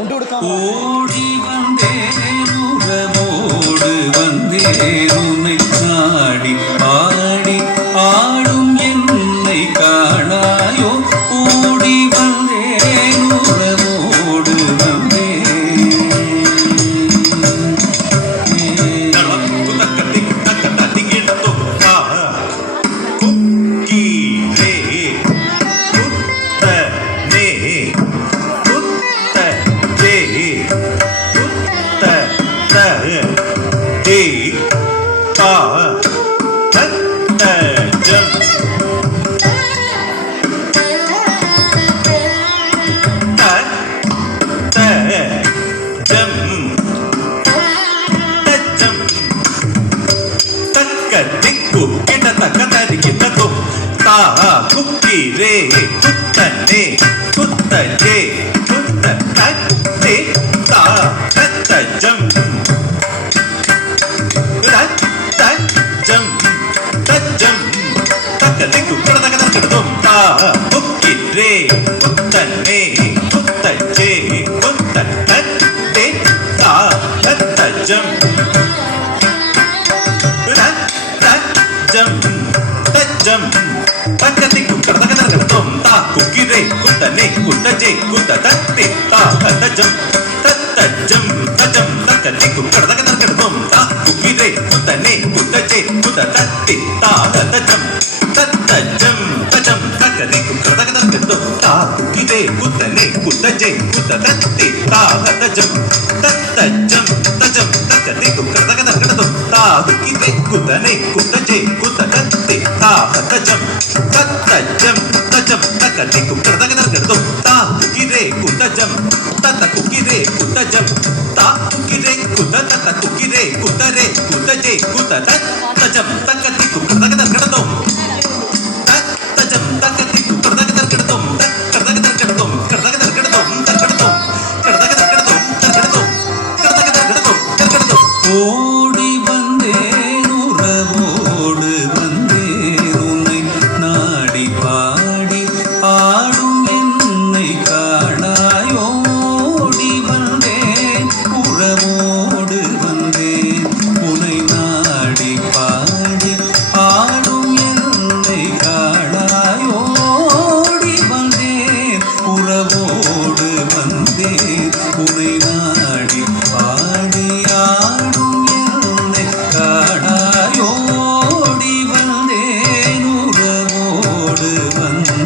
ஓடி வந்தேன் உறவோடு வந்தேன் உன்னை நாடி பாடி ஆடும் என்னை காணாயோ ஓடி வந்தேன் உறவோடு வந்தேன் குக்கிரே குத்தனே குத்தஜே குத்தே தா தஜம் தஜம் தஜம் தக்கலே குக்கடதகதகதம் தா குக்கிரே குத்தனே குத்தஜே குத்தே தா தஜம் தஜம் தஜம் தக்கதி குக்கடதகதகதம் தா குக்கிரே குத்தனே குத்தஜே குத்ததே தா தஜம் தஜம் தஜம் தக்கதி குக்கடதகதகதம் தா குக்கிரே குத்தனே குத்தஜே குத்ததே தா தஜம் தஜம் தஜம் தக்கதி குக்கடதகதகதம் தா குக்கிரே குத்தனே குத்தஜே குத்ததே தா தஜம் தஜம் தஜம் தக்கதி குக்கடதகதகதம் தா குக்கிரே குத்தனே குத்தஜே குத்ததே தா தஜம் தஜம் தஜம் தக்கதி குக்கடதகதகதம் தா குக்கிரே குத்தஜம் தத குக்கிரே குத்தஜம் தா குக்கிரே குத்தத குக்கிரே குத்தரே குத்தஜே குத்தத தஜம் தக்கதி குக்கடதகதகதம் தஜம் தக்கதி குக்கடதகதகதம் கடதகதகதம் கடதகதகதம் கடதகதம் கடதகதகதம் கடதகதம் கடதகதம் ஓடி வந்தேன் உறவோடு வந்தேன் உன்னை நாடி பாடி ஆடும் என்னை காணாயோ ஓடி வந்தேன் உறவோடு வந்தேன் உன்னை நாடி பாடி ஆடும் என்னை காணாயோ ஓடி வந்தேன் உறவோடு வந்தேன் உன்னை நாடி பாடி ஆடும் என்னை காணாயோ ஓடி வந்தேன் உறவோடு வந்தேன்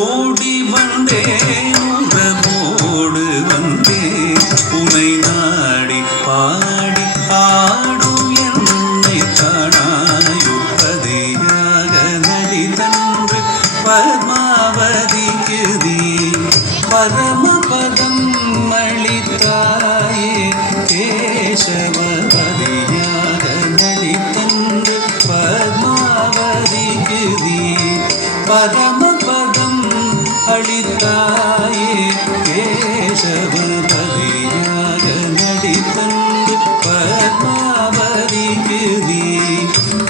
ஓடி வந்தேன் உறவோடு வந்தேன் உன்னை நாடி பாடி ஆடும் என்னை காணாயோ பதியாக நடிதன்று பரமாவதிக்கு நீ பரமபதம் அளித்தாயே கேசவபதியாக நடிதன்று பரமாவதிக்கு நீ பரமபதம் அளித்தாயே கேசவபதியாக நடிதன்று பரமாவதிக்கு நீ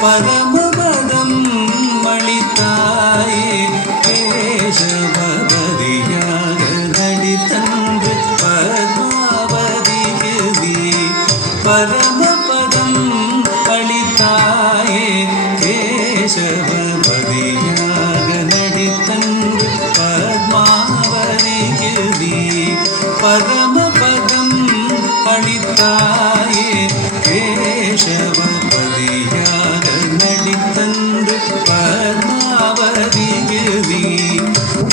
பரமபதம் அளித்தாயே கேசவபதியாக நடிதன்று பரமாவதிக்கு நீ பரமபதம் அளித்தாயே கேசவபதியாக நடிதன்று பத்மாவதிக்கு நீ பரமபதம் அளித்தாயே கேசவபதியாக நடிதன்று பத்மாவதிக்கு நீ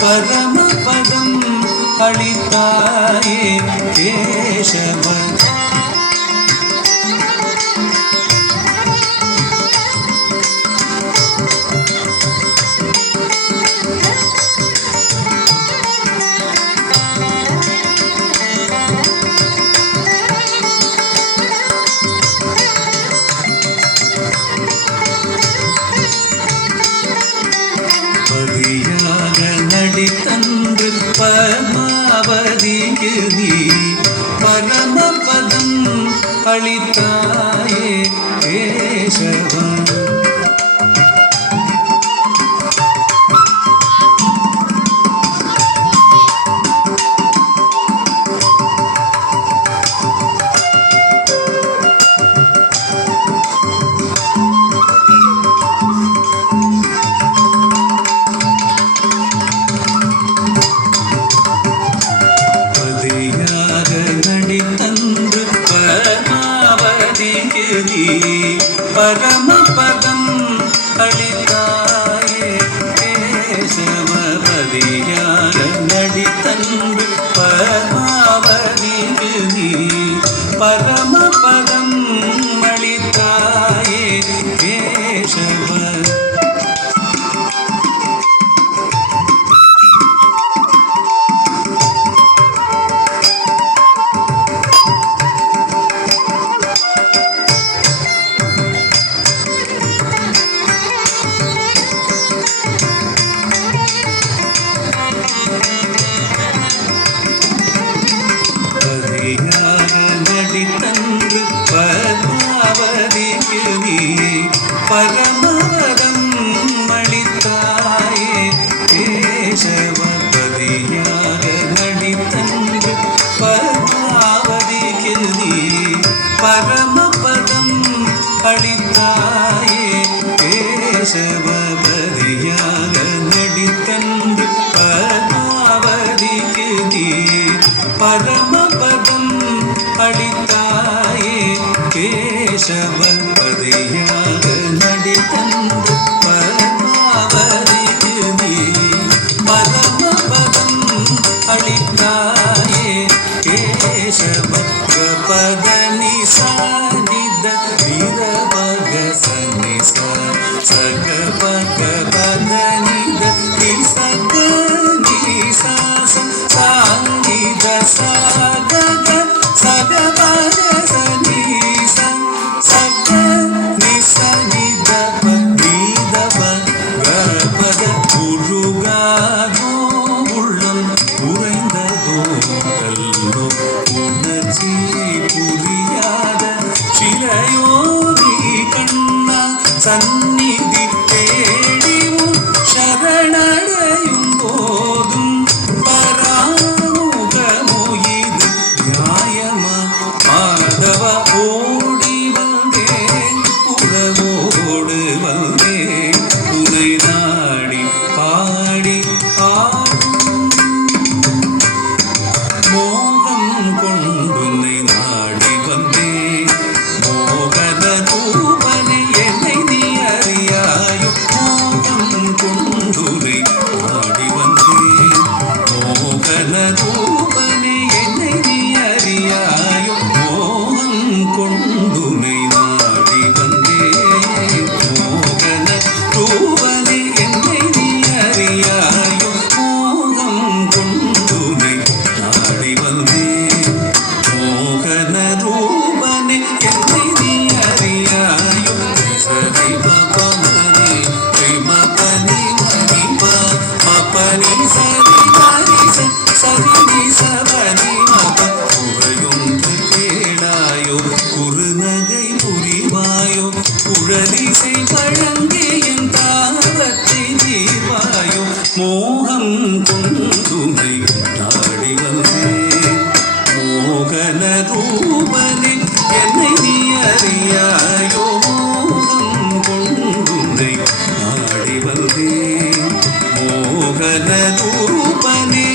பரமபதம் அளித்தாயே கேசவ பத்மாவதிக்கு நீ பரமபதம் அளித்தாயே கேசவா. பரமபதம் அளித்தாயே கேசவபதியாக நடித்தன்று பரமாவதிக்கு நீ பரமபதம் அளித்தாயே கேசவ. நடித்தன்று பத்மாவதிக்கு நீ பரமபதம் அளித்தாயே கேசவபதியாக நடித்தன்று பத்மாவதிக்கு நீ பரமபதம் அளித்தாயே கேசவபதியாக நடித்தன்று பத்மாவதிக்கு நீ பரமபதம் அளித்தாயே கேசவபதியாக நடித்தன்று பத்மாவதிக்கு நீ பரமபதம் அளித்தாயே கேசவ. பதனி சானித நித பக சனி சக பக பதனித நிசக நிசாச சாங்கித சாக சக பக சனி சக நிச நித நித பக உருகாதோ உள்ளம் உறைந்ததோ கல்லோ உணர்ச்சி புரியாத சிலையோ நீ கண்ணா சந்நிதி தேடியும் சரணடையும் போதும் பராமுகமோ இது நியாயமா மாதவ ஓடி வந்தேன் உறவோடு வந்தேன் உனை நாடி பாடி ஆடும் மோகம் கொண்டுனை நாடி வந்தேன் மோகன ரூபனை என்னை நீ அறியாயோ மோகம் கொண்டுனை நாடி வந்தேன் மோகன ரூபனை என்னை நீ அறியாயோ மோகம் கொண்டுனை நாடி வந்தேன் மோகன ரூபனை என்னை நீ அறியாயோ மோகம் கொண்டுனை நாடி வந்தேன் மோகன ரூபனை என்னை நீ அறியாயோ. சரி பபமரி பிமபனி மணிப மபனி சரி மரி சரி சபனி மப குறையொன்று கேளாயோ குறுநகை புரிவாயோ குழலிசை வழங்கி என் தாபத்தை தீர்வாயோ மோகம் கொண்டுனை நாடி வந்தேன் மோகன ரூபனே என்னை நீ அறியாயோ மோகம் கொண்டுனை நாடி வந்தேன் மோகன ரூபனே